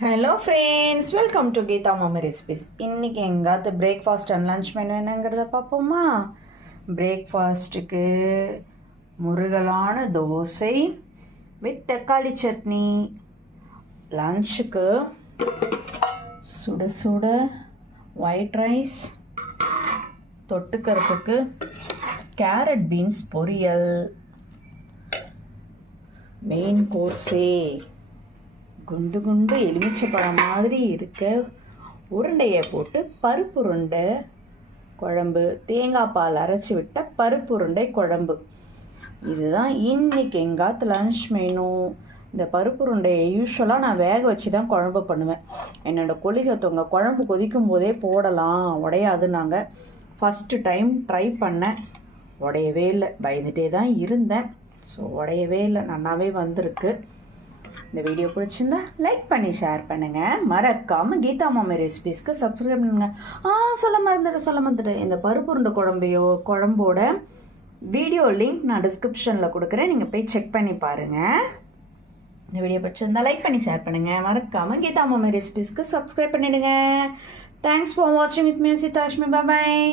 Hello friends, welcome to Geetha Mami recipes. இன்றைக்கி எங்காவது breakfast and lunch menu என்னங்கிறத பார்ப்போமா? பிரேக்ஃபாஸ்ட்டுக்கு முருகலான தோசை வித் தக்காளி சட்னி. லன்ச்சுக்கு சுட சுட ஒயிட் ரைஸ். தொட்டுக்கிறதுக்கு கேரட் பீன்ஸ் பொரியல். மெயின் கோர்ஸே குண்டு குண்டு எலுமிச்சைப்பழம் மாதிரி இருக்க உருண்டையை போட்டு பருப்பு உருண்டை குழம்பு, தேங்காய் பால் அரைச்சி விட்ட பருப்பு உருண்டை குழம்பு. இதுதான் இன்றைக்கி எங்காத்து லன்ச் மெனு. இந்த பருப்பு உருண்டையை யூஸ்வலாக நான் வேக வச்சு தான் குழம்பு பண்ணுவேன். என்னோடய கொள்ளிகத்தவங்க குழம்பு கொதிக்கும் போதே போடலாம், உடையாதுன்னாங்க. ஃபஸ்ட்டு டைம் ட்ரை பண்ணேன், உடையவே இல்லை. பயந்துகிட்டே தான் இருந்தேன். ஸோ உடையவே இல்லை, நல்லாவே வந்திருக்கு. இந்த வீடியோ பிடிச்சிருந்தா லைக் பண்ணி ஷேர் பண்ணுங்கள். மறக்காமல் கீதா மாமி ரெசிபிஸ்க்கு சப்ஸ்கிரைப் பண்ணுங்கள். சொல்ல மறந்துட்டு இந்த பருப்பு உருண்டை குழம்போட வீடியோ லிங்க் நான் டிஸ்கிரிப்ஷனில் கொடுக்குறேன், நீங்கள் போய் செக் பண்ணி பாருங்கள். இந்த வீடியோ பிடிச்சிருந்தா லைக் பண்ணி ஷேர் பண்ணுங்கள். மறக்காமல் கீதா மாமி ரெசிபிஸ்க்கு சப்ஸ்கிரைப் பண்ணிவிடுங்க. தேங்க்ஸ் ஃபார் வாட்சிங் வித் மீ சிதாஷ்மி. பாய்.